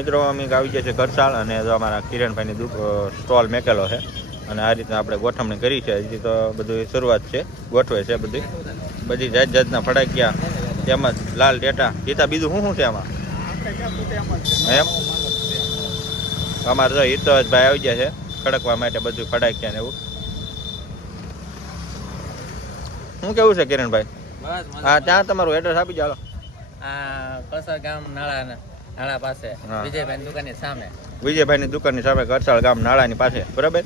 મિત્રો અમે આવી ગયા છે ઘરસાળ અને જો અમારા કિરણભાઈની સ્ટોલ મેકેલો છે. અને આ રીતના આપણે ગોઠવણી કરી છે. હજી તો બધું શરૂઆત છે. ગોઠવે છે બધી. બધી જાત જાતના ફટાકિયા તેમજ લાલ ડેટા ગીતા બીજું શું શું છે આમાં? એમ? અમારે જો હિતોજભાઈ આવી ગયા છે ખડકવા માટે બધું ફટાકિયા ને એવું. શું કેવું છે કિરણભાઈ? હા ત્યાં તમારું એડ્રેસ આપી જાઓ. આ કસર ગામ નાળા નાળા પાસે. વિજયભાઈ દુકાનની સામે. વિજયભાઈની દુકાનની સામે કરસાળ ગામ નાળાની પાસે. બરાબર?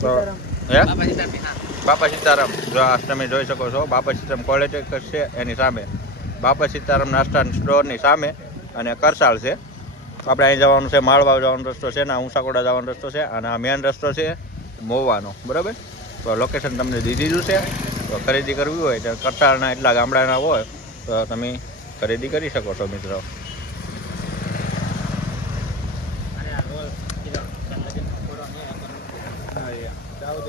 તો બાપા સીતારામની હા. બાપા સીતારામ. જો આ તમે જોઈ શકો છો બાપા સીતારામ કોલેજ છે એની સામે. બાપા સીતારામ નાસ્તા સ્ટોરની સામે અને કરસાળ છે. આપણે અહીં જવાનું છે માળવા જવાનો રસ્તો છે ને આ ઊંસાકોડા જવાનો રસ્તો છે અને આ મેન રસ્તો છે મોવાનો. બરાબર? તો લોકેશન તમને દીધી દીધું છે. તો ખરીદી કરવી હોય તો કરસાળના એટલા ગામડાના હોય તો તમે ખરીદી કરી શકો છો મિત્રો. તો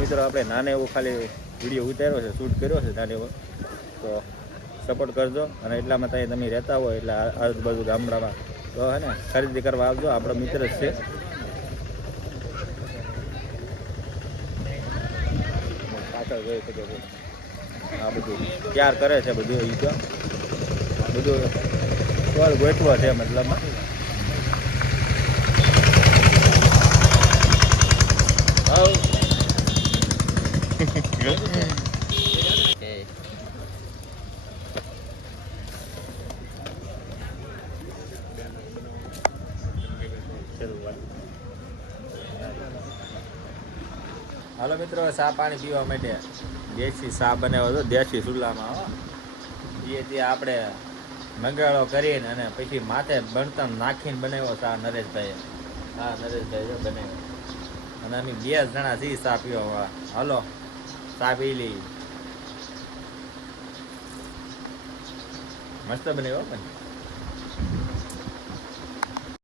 મિત્રો, આપણે નાને એવું ખાલી વીડિયો ઉતાર્યો છે, શૂટ કર્યો છે નાને એવો. તો સપોર્ટ કરજો અને એટલામાં ત્યાં તમે રહેતા હોય એટલે આજુબાજુ ગામડામાં તો હે ને, ખરીદી કરવા આવજો. આપણો મિત્ર જ છે. પાછળ જોઈ શકો આ બધું તૈયાર કરે છે બધું એ તો. બધું ગોઠવો છે મતલબમાં એ હાલો મિત્રો, સા પાણી પીવા માટે દેશી સા બનાવ્યો હતો, દેશી ચૂલામાં એ ત્યાં આપણે મંગાળો કરીને અને પછી માથે બળતણ નાખીને બનાવ્યો સા નરેશભાઈએ. હા નરેશભાઈ બનાવ્યો. અને અમે બે જણા છીએ ચા પીવા હાલો ચા પી લઈ મસ્ત બને પણ.